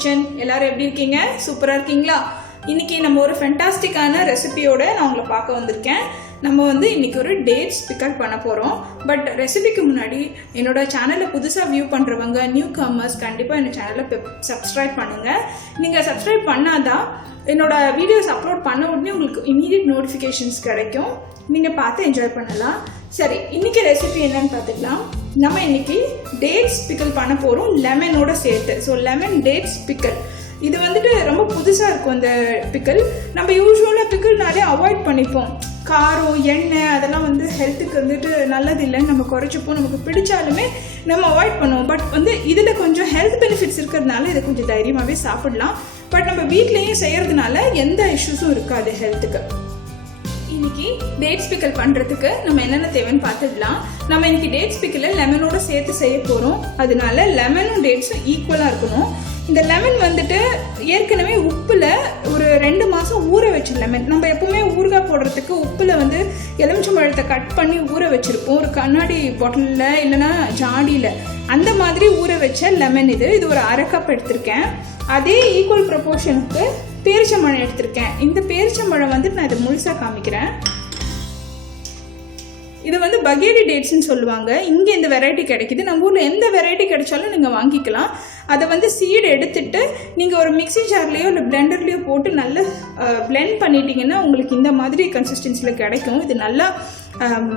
Kitchen. எல்லாரும் எப்படி இருக்கீங்க? சூப்பரா இருக்கீங்களா? இன்னைக்கு நம்ம ஒரு ஃபென்டாஸ்டிக்கான ரெசிபியோட நான் உங்களை பார்க்க வந்திருக்கேன். நம்ம இன்னைக்கு ஒரு டேட்ஸ் பிக்கல் பண்ண போகிறோம். பட் ரெசிபிக்கு முன்னாடி என்னோட சேனலை புதுசாக வியூ பண்ணுறவங்க நியூ கமர்ஸ் கண்டிப்பாக என்னோட சேனலை சப்ஸ்கிரைப் பண்ணுங்கள். நீங்கள் சப்ஸ்கிரைப் பண்ணாதான் என்னோட வீடியோஸ் அப்லோட் பண்ண உடனே உங்களுக்கு இமீடியட் நோட்டிஃபிகேஷன்ஸ் கிடைக்கும். நீங்கள் பார்த்து என்ஜாய் பண்ணலாம். சரி, இன்னைக்கு ரெசிபி என்னன்னு பார்த்துக்கலாம். நம்ம இன்னைக்கு டேட்ஸ் பிக்கல் பண்ண போகிறோம் லெமனோட சேர்த்து. ஸோ லெமன் டேட்ஸ் பிக்கல் இது ரொம்ப புதுசாக இருக்கும். இந்த பிக்கல் நம்ம யூஸ்வலாக பிக்கல் நிறைய அவாய்ட் பண்ணிப்போம். காரம் எண்ணெய் அதெல்லாம் ஹெல்த்துக்கு நல்லது இல்லைன்னு நம்ம குறைச்சிப்போம். நமக்கு பிடிச்சாலுமே நம்ம அவாய்ட் பண்ணுவோம். பட் இதில் கொஞ்சம் ஹெல்த் பெனிஃபிட்ஸ் இருக்கிறதுனால இதை கொஞ்சம் தைரியமாகவே சாப்பிடலாம். பட் நம்ம வீட்லேயும் செய்கிறதுனால எந்த இஷ்யூஸும் இருக்காது ஹெல்த்துக்கு. இன்னைக்கு டேட்ஸ் பிக்கல் பண்ணுறதுக்கு நம்ம என்னென்ன தேவைன்னு பார்த்துடலாம். நம்ம இன்னைக்கு டேட்ஸ் பிக்கலை லெமனோட சேர்த்து செய்ய போகிறோம். அதனால லெமனும் டேட்ஸும் ஈக்குவலாக இருக்கணும். இந்த லெமன் ஏற்கனவே உப்பில் ஒரு 2 மாதம் ஊற வச்ச லெமன். நம்ம எப்பவுமே ஊறுகாய் போடுறதுக்கு உப்பில் எலுமிச்சம்பழத்தை கட் பண்ணி ஊற வச்சுருப்போம். ஒரு கண்ணாடி பாட்டிலில் இல்லைன்னா ஜாடியில் அந்த மாதிரி ஊற வச்ச லெமன் இது ஒரு 1/2 கப் எடுத்திருக்கேன். அதே ஈக்குவல் ப்ரொபோர்ஷனுக்கு பேரிச்சம்பழம் எடுத்திருக்கேன். இந்த பேரிச்சம்பழம் நான் இதை முழுசாக காமிக்கிறேன். இது பகேரி டேட்ஸ்ன்னு சொல்லுவாங்க. இங்கே இந்த வெரைட்டி கிடைக்குது. நம்ம ஊரில் எந்த வெரைட்டி கிடைச்சாலும் நீங்கள் வாங்கிக்கலாம். அதை சீடு எடுத்துட்டு நீங்கள் ஒரு மிக்ஸி ஜார்லேயோ இல்லை பிளெண்டர்லேயோ போட்டு நல்லா பிளெண்ட் பண்ணிட்டீங்கன்னா உங்களுக்கு இந்த மாதிரி கன்சிஸ்டன்சியில் கிடைக்கும். இது நல்லா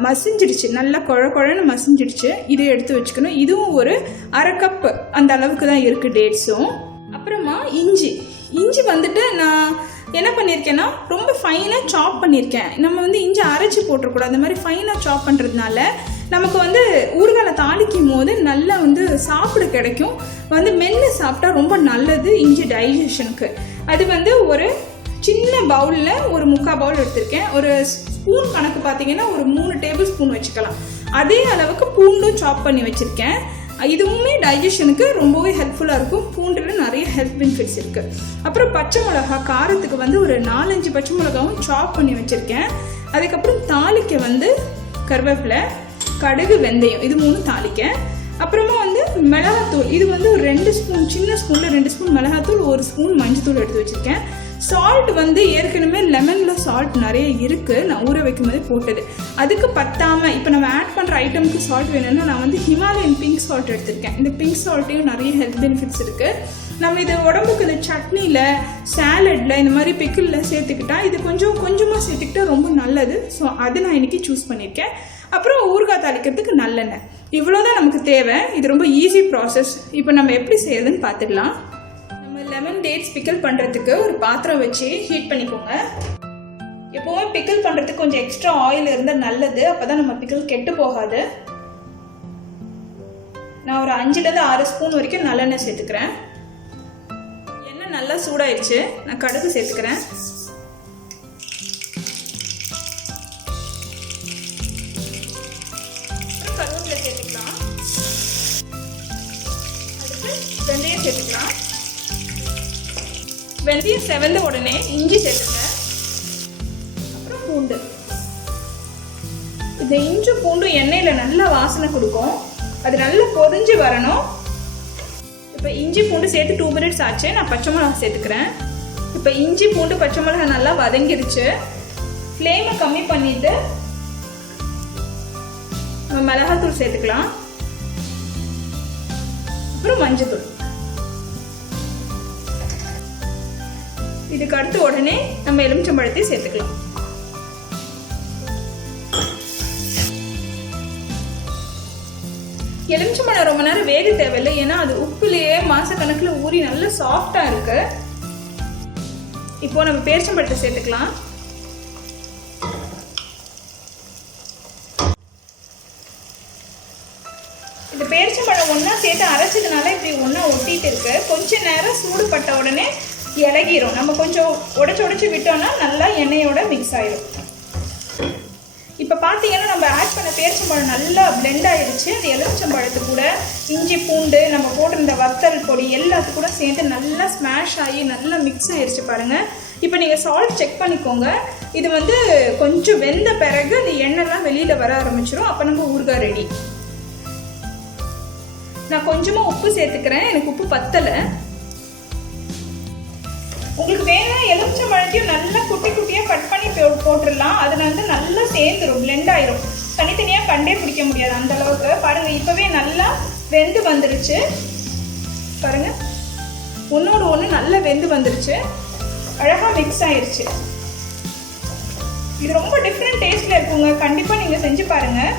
மசிஞ்சிடுச்சு, நல்லா குழன்னு மசிஞ்சிடுச்சு. இதை எடுத்து வச்சுக்கணும். இதுவும் ஒரு 1/2 கப் அந்த அளவுக்கு தான் இருக்குது டேட்ஸும். அப்புறமா இஞ்சி நான் என்ன பண்ணியிருக்கேன்னா ரொம்ப ஃபைனாக சாப் பண்ணியிருக்கேன். நம்ம இஞ்சி அரைச்சி போட்டுறக்கூடாது. அந்த மாதிரி ஃபைனாக சாப் பண்ணுறதுனால நமக்கு ஊறுகாய் தாளிக்கும் போது நல்லா சாப்பிட கிடைக்கும். மென்று சாப்பிட்டா ரொம்ப நல்லது இஞ்சி டைஜஷனுக்கு. அது ஒரு சின்ன பவுலில் ஒரு 3/4 பவுல் எடுத்திருக்கேன். ஒரு ஸ்பூன் கணக்கு பார்த்தீங்கன்னா ஒரு 3 டேபிள் ஸ்பூன் வச்சுக்கலாம். அதே அளவுக்கு பூண்டும் சாப் பண்ணி வச்சுருக்கேன். இதுவுமே டைஜஷனுக்கு ரொம்பவே ஹெல்ப்ஃபுல்லாக இருக்கும். பூண்டில் நிறைய ஹெல்த் பெனிஃபிட்ஸ் இருக்குது. அப்புறம் பச்சை மிளகா காரத்துக்கு ஒரு 4-5 பச்சை மிளகாவும் சாப் பண்ணி வச்சுருக்கேன். அதுக்கப்புறம் தாளிக்க கருவேப்பிலை, கடுகு, வெந்தயம் இது 3 தாளிக்க. அப்புறமா மிளகாத்தூள் இது ஒரு 2 ஸ்பூன், சின்ன ஸ்பூனில் 2 ஸ்பூன் மிளகாத்தூள், 1 ஸ்பூன் மஞ்சத்தூள் எடுத்து வச்சுருக்கேன். சால்ட் ஏற்கனவே லெமனில் சால்ட் நிறைய இருக்குது. நான் ஊற வைக்கும் போது போட்டது. அதுக்கு பத்தாமல் இப்போ நம்ம ஆட் பண்ணுற ஐட்டமுக்கு சால்ட் வேணும்னா நான் ஹிமாலயன் பிங்க் சால்ட் எடுத்திருக்கேன். இந்த பிங்க் சால்ட்டையும் நிறைய ஹெல்த் பெனிஃபிட்ஸ் இருக்குது. நம்ம இது உடம்புக்கு இந்த சட்னியில், சாலடில், இந்த மாதிரி பிக்கிளில் சேர்த்துக்கிட்டா இது கொஞ்சமாக சேர்த்துக்கிட்டா ரொம்ப நல்லது. ஸோ அது நான் இன்றைக்கி சூஸ் பண்ணியிருக்கேன். அப்புறம் ஊறுகாய் தாளிக்கிறதுக்கு நல்லெண்ணெய். இவ்வளோதான் நமக்கு தேவை. இது ரொம்ப ஈஸி ப்ராசஸ். இப்போ நம்ம எப்படி செய்யறதுன்னு பார்த்துடலாம். லெமன் டேட்ஸ் பிக்கல் பண்ணுறதுக்கு ஒரு பாத்திரம் வச்சு ஹீட் பண்ணிக்கோங்க. எப்போவுமே பிக்கல் பண்ணுறதுக்கு கொஞ்சம் எக்ஸ்ட்ரா ஆயில் இருந்தால் நல்லது. அப்போ தான் நம்ம பிக்கல் கெட்டு போகாது. நான் ஒரு 5-6 ஸ்பூன் வரைக்கும் நல்லெண்ணெய் சேர்த்துக்கிறேன். எண்ணெய் நல்லா சூடாயிடுச்சு. நான் கடுகு சேர்த்துக்கிறேன். கருவேப்பிலை சேர்த்துக்கலாம். அதுக்கு வெந்தயம் சேர்த்துக்கலாம். வெந்தயம் செவந்த உடனே இஞ்சி சேர்த்துங்க. அப்புறம் பூண்டு. இந்த இஞ்சி பூண்டு எண்ணெயில் நல்லா வாசனை கொடுக்கும். அது நல்லா பொரிஞ்சு வரணும். இப்போ இஞ்சி பூண்டு சேர்த்து 2 மினிட்ஸ் ஆச்சு. நான் பச்சை மிளகா சேர்த்துக்கிறேன். இப்போ இஞ்சி பூண்டு பச்சை மிளகா நல்லா வதங்கிருச்சு. ஃப்ளேமை கம்மி பண்ணிட்டு நம்ம மிளகாத்தூள் சேர்த்துக்கலாம். அப்புறம் மஞ்சத்தூள். இதுக்கு அடுத்து உடனே நம்ம எலுமிச்சம்பழத்தை சேர்த்துக்கலாம். எலுமிச்சம்பழம் ரொம்ப நேரம் வேக தேவையில்லை. ஏன்னா அது உப்புலேயே மாசக்கணக்கில் ஊறி நல்லா சாஃப்டா இருக்கு. இப்போ நம்ம பேரிச்சம்பழத்தை சேர்த்துக்கலாம். இந்த பேரிச்சம்பழம் ஒன்றா சேர்த்து அரைச்சதுனால இப்படி ஒன்றா ஒட்டிட்டு இருக்கு. கொஞ்ச நேரம் சூடுபட்ட உடனே இலகிரும். நம்ம கொஞ்சம் உடைச்சு விட்டோம்னா நல்லா எண்ணெயோட மிக்ஸ் ஆயிடும். இப்போ பார்த்தீங்கன்னா நம்ம ஆட் பண்ண பேரிச்சம்பழம் நல்லா பிளெண்ட் ஆயிடுச்சு. அது எலுமிச்சம்பழத்து கூட இஞ்சி பூண்டு நம்ம போட்டிருந்த வத்தல் பொடி எல்லாத்துக்கும் கூட சேர்ந்து நல்லா ஸ்மாஷ் ஆகி நல்லா மிக்ஸ் ஆயிடுச்சு பாருங்கள். இப்போ நீங்கள் சால்ட் செக் பண்ணிக்கோங்க. இது கொஞ்சம் வெந்த பிறகு அந்த எண்ணெய்லாம் வெளியில் வர ஆரம்பிச்சிடும். அப்போ நம்ம ஊறுகாய் ரெடி. நான் கொஞ்சமாக உப்பு சேர்த்துக்கிறேன். எனக்கு உப்பு பத்தலை. உங்களுக்கு வேணும் எலுமிச்சம்பழத்தையும் நல்லா குட்டி குட்டியாக கட் பண்ணி போட்டுடலாம். அதில் வந்து நல்லா சேர்ந்துடும், பிளெண்ட் ஆயிரும். தனித்தனியாக கண்டே பிடிக்க முடியாது அந்த அளவுக்கு. பாருங்கள், இப்போவே நல்லா வெந்து வந்துருச்சு. பாருங்கள், ஒன்றோடு ஒன்று நல்லா வெந்து வந்துருச்சு, அழகாக மிக்ஸ் ஆயிடுச்சு. இது ரொம்ப டிஃப்ரெண்ட் டேஸ்ட்டில் இருக்குங்க. கண்டிப்பாக நீங்கள் செஞ்சு பாருங்கள்.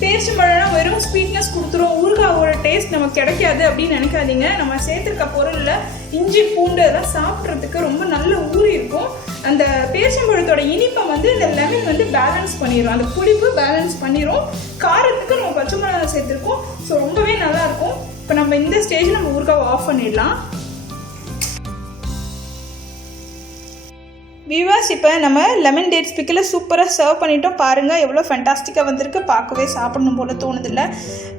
பேரிச்சம்பழம்னா வெறும் ஸ்வீட்னஸ் கொடுத்துரும், ஊறுகாவோட டேஸ்ட் நமக்கு கிடைக்காது அப்படின்னு நினைக்காதீங்க. நம்ம சேர்த்துருக்க பொருளில் இஞ்சி பூண்டு அதெல்லாம் சாப்பிட்றதுக்கு ரொம்ப நல்ல ஊறி இருக்கும். அந்த பேரிச்சம்பழத்தோட இனிப்பை வந்து இந்த லெமன் வந்து பேலன்ஸ் பண்ணிடும், அந்த புளிப்பு பேலன்ஸ் பண்ணிடும். காரத்துக்கு நம்ம பச்சை மிளகாய் சேர்த்துருக்கோம். ஸோ ரொம்பவே நல்லாயிருக்கும். இப்போ நம்ம இந்த ஸ்டேஜில் நம்ம ஊறுகாவை ஆஃப் பண்ணிடலாம். வியூவர்ஸ், இப்போ நம்ம லெமன் டேட்ஸ் பிக்கில் சூப்பராக சர்வ் பண்ணிட்டோம். பாருங்கள் எவ்வளோ ஃபேண்டாஸ்டிக்காக வந்திருக்கு. பார்க்கவே சாப்பிடணும் போல் தோணுதில்ல.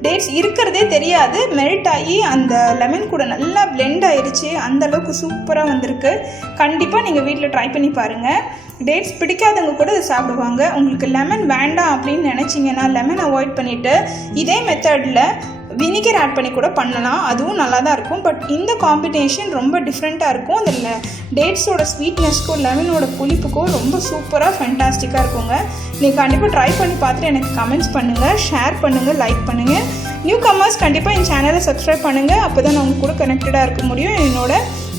டேட்ஸ் இருக்கிறதே தெரியாது, மெல்ட் ஆகி அந்த லெமன் கூட நல்லா பிளெண்ட் ஆயிடுச்சு. அந்தளவுக்கு சூப்பராக வந்திருக்கு. கண்டிப்பாக நீங்கள் வீட்டில் ட்ரை பண்ணி பாருங்கள். டேட்ஸ் பிடிக்காதவங்க கூட இதை சாப்பிடுவாங்க. உங்களுக்கு லெமன் வேண்டாம் அப்படின்னு நினச்சிங்கன்னா லெமன் அவாய்ட் பண்ணிவிட்டு இதே மெத்தடில் வினிகர் ஆட் பண்ணி கூட பண்ணலாம், அதுவும் நல்லா தான் இருக்கும். பட் இந்த காம்பினேஷன் ரொம்ப டிஃப்ரெண்ட்டாக இருக்கும். அதில் டேட்ஸோட ஸ்வீட்னஸ்க்கும் லெமனோட புளிப்புக்கும் ரொம்ப சூப்பராக ஃபேண்டாஸ்டிக்காக இருக்குங்க. நீங்கள் கண்டிப்பாக ட்ரை பண்ணி பார்த்துட்டு எனக்கு கமெண்ட்ஸ் பண்ணுங்கள், ஷேர் பண்ணுங்கள், லைக் பண்ணுங்கள். நியூ கமர்ஸ் கண்டிப்பாக என் சேனலை சப்ஸ்கிரைப் பண்ணுங்கள். அப்போ தான் நான் உங்கள் கூட கனெக்டடாக இருக்க முடியும். என்னோட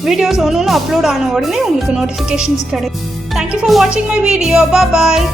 வீடியோஸ் ஒன்று அப்லோட் ஆன உடனே உங்களுக்கு நோட்டிஃபிகேஷன்ஸ் கிடைக்கும். தேங்க்யூ ஃபார் வாட்சிங் மை வீடியோ. பாய்.